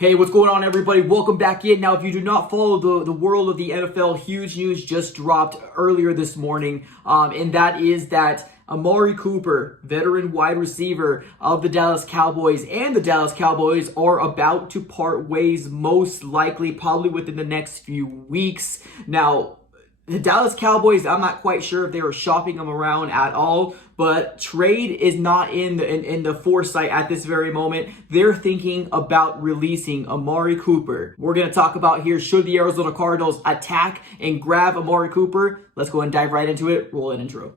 Hey, what's going on, everybody? Welcome back in. Now, if you do not follow the world of the NFL, huge news just dropped earlier this morning, and that is that Amari Cooper, veteran wide receiver of the Dallas Cowboys, and the Dallas Cowboys are about to part ways, most likely, probably within the next few weeks. Now, the Dallas Cowboys, I'm not quite sure if they were shopping them around at all, but trade is not in the foresight at this very moment. They're thinking about releasing Amari Cooper. We're going to talk about here, should the Arizona Cardinals attack and grab Amari Cooper? Let's go and dive right into it. Roll an intro.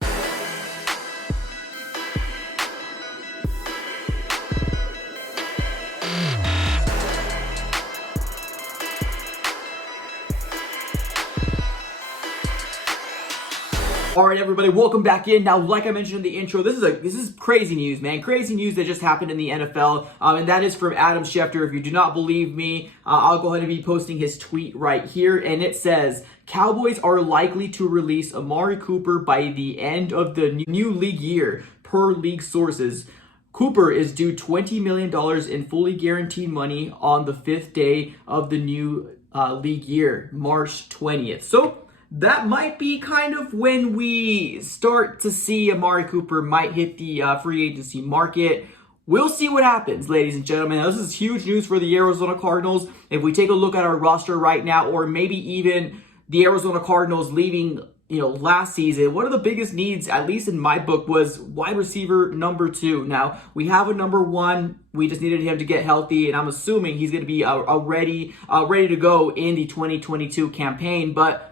All right, everybody, welcome back in. Now, like I mentioned in the intro, this is crazy news, man. Crazy news that just happened in the NFL, and that is from Adam Schefter. If you do not believe me, I'll go ahead and be posting his tweet right here, and it says, Cowboys are likely to release Amari Cooper by the end of the new league year, per league sources. Cooper is due $20 million in fully guaranteed money on the 5th day of the new league year, March 20th. So, that might be kind of when we start to see Amari Cooper might hit the free agency market. We'll see what happens, ladies and gentlemen. Now, this is huge news for the Arizona Cardinals. If we take a look at our roster right now, or maybe even the Arizona Cardinals leaving, last season, one of the biggest needs, at least in my book, was wide receiver number 2. Now, we have a number 1. We just needed him to get healthy, and I'm assuming he's going to be ready to go in the 2022 campaign. But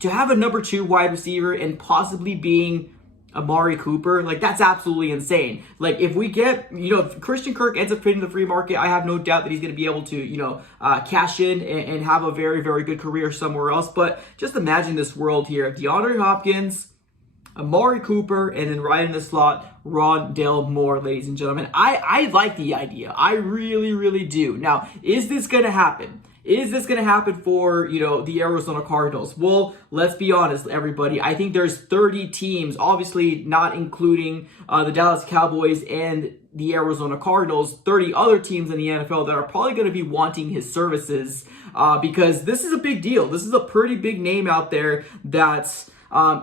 to have a number 2 wide receiver and possibly being Amari Cooper, that's absolutely insane. If we get, if Christian Kirk ends up hitting the free market, I have no doubt that he's going to be able to, cash in and have a very, very good career somewhere else. But just imagine this world here. DeAndre Hopkins, Amari Cooper, and then right in the slot, Rondale Moore, ladies and gentlemen. I like the idea. I really, really do. Now, is this going to happen? Is this going to happen for, the Arizona Cardinals? Well, let's be honest, everybody. I think there's 30 teams, obviously not including the Dallas Cowboys and the Arizona Cardinals, 30 other teams in the NFL that are probably going to be wanting his services because this is a big deal. This is a pretty big name out there that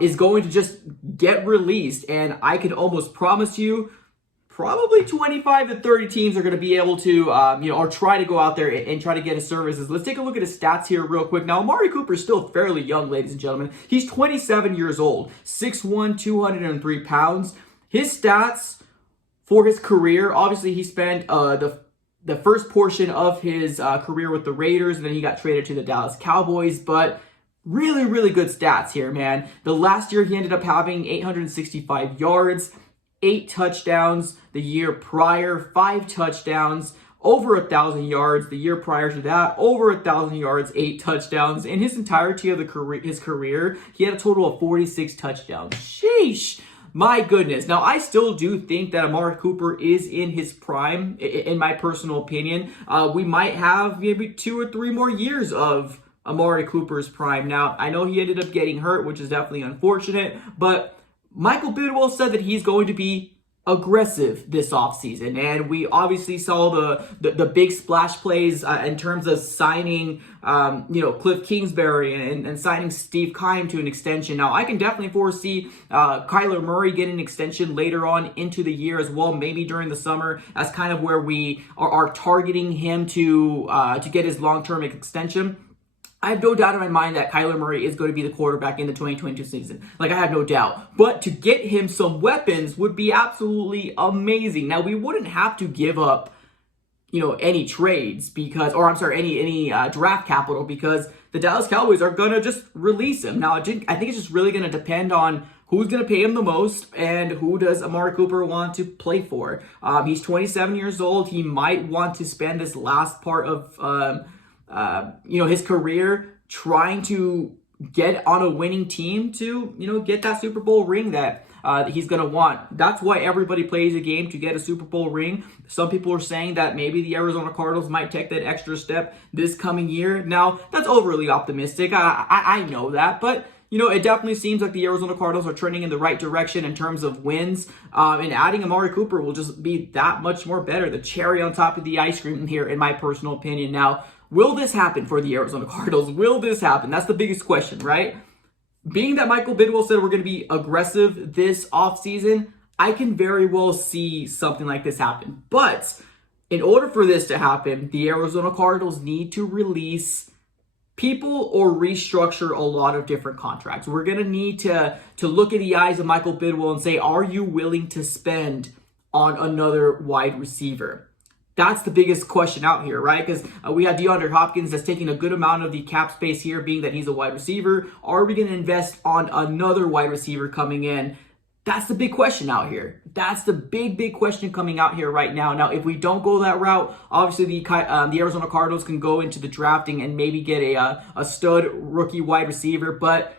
is going to just get released. And I can almost promise you, probably 25 to 30 teams are going to be able to, or try to go out there and try to get his services. Let's take a look at his stats here real quick. Now, Amari Cooper is still fairly young, ladies and gentlemen. He's 27 years old, 6'1", 203 pounds. His stats for his career, obviously he spent the first portion of his career with the Raiders, and then he got traded to the Dallas Cowboys, but really, really good stats here, man. The last year he ended up having 865 yards, 8 touchdowns the year prior, 5 touchdowns, over 1,000 yards the year prior to that, over 1,000 yards, 8 touchdowns. In his entirety of his career, he had a total of 46 touchdowns. Sheesh. My goodness. Now, I still do think that Amari Cooper is in his prime, in my personal opinion. We might have maybe 2 or 3 more years of Amari Cooper's prime. Now, I know he ended up getting hurt, which is definitely unfortunate, but Michael Bidwill said that he's going to be aggressive this offseason, and we obviously saw the big splash plays in terms of signing, Cliff Kingsbury and signing Steve Keim to an extension. Now, I can definitely foresee Kyler Murray getting an extension later on into the year as well, maybe during the summer. That's kind of where we are targeting him to get his long-term extension. I have no doubt in my mind that Kyler Murray is going to be the quarterback in the 2022 season. I have no doubt. But to get him some weapons would be absolutely amazing. Now, we wouldn't have to give up, any trades because, any draft capital because the Dallas Cowboys are going to just release him. Now, I think it's just really going to depend on who's going to pay him the most and who does Amari Cooper want to play for. He's 27 years old. He might want to spend this last part of his career trying to get on a winning team to, get that Super Bowl ring that he's going to want. That's why everybody plays a game, to get a Super Bowl ring. Some people are saying that maybe the Arizona Cardinals might take that extra step this coming year. Now, that's overly optimistic. I know that, but it definitely seems like the Arizona Cardinals are trending in the right direction in terms of wins. And adding Amari Cooper will just be that much more better. The cherry on top of the ice cream here, in my personal opinion. Now, will this happen for the Arizona Cardinals? Will this happen? That's the biggest question, right? Being that Michael Bidwill said we're going to be aggressive this offseason, I can very well see something like this happen. But in order for this to happen, the Arizona Cardinals need to release people or restructure a lot of different contracts. We're going to need to look in the eyes of Michael Bidwill and say, are you willing to spend on another wide receiver? That's the biggest question out here, right? Because we have DeAndre Hopkins that's taking a good amount of the cap space here, being that he's a wide receiver. Are we going to invest on another wide receiver coming in? That's the big question out here. That's the big question coming out here right now. Now, if we don't go that route, obviously the Arizona Cardinals can go into the drafting and maybe get a stud rookie wide receiver. But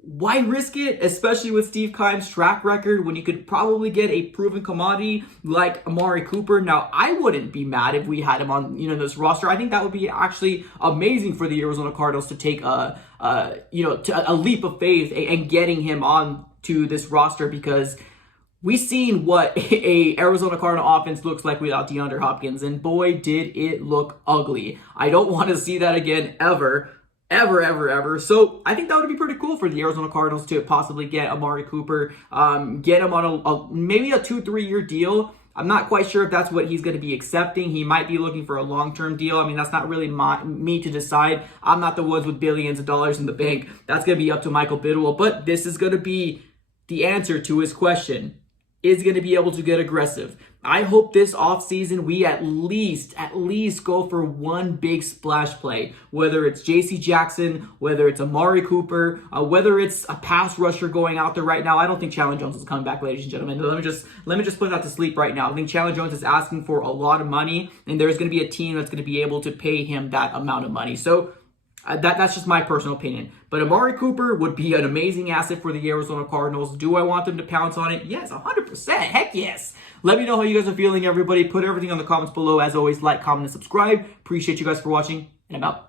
why risk it, especially with Steve Keim's track record, when you could probably get a proven commodity like Amari Cooper? Now, I wouldn't be mad if we had him on this roster. I think that would be actually amazing for the Arizona Cardinals to take a leap of faith and getting him on to this roster, because we've seen what a Arizona Cardinal offense looks like without DeAndre Hopkins, and boy, did it look ugly. I don't want to see that again ever. So I think that would be pretty cool for the Arizona Cardinals to possibly get Amari Cooper, get him on maybe a 2-3 year deal. I'm not quite sure if that's what he's going to be accepting. He might be looking for a long-term deal. I mean, that's not really me to decide. I'm not the ones with billions of dollars in the bank. That's going to be up to Michael Bidwill. But this is going to be the answer to his question. Is going to be able to get aggressive. I hope this offseason we at least go for one big splash play. Whether it's J.C. Jackson, whether it's Amari Cooper, whether it's a pass rusher going out there right now. I don't think Chandler Jones is coming back, ladies and gentlemen. Let me just put that to sleep right now. I think Chandler Jones is asking for a lot of money, and there's going to be a team that's going to be able to pay him that amount of money. So that's just my personal opinion. But Amari Cooper would be an amazing asset for the Arizona Cardinals. Do I want them to pounce on it? Yes, 100%. Heck yes. Let me know how you guys are feeling, everybody. Put everything on the comments below. As always, like, comment, and subscribe. Appreciate you guys for watching, and I'm out.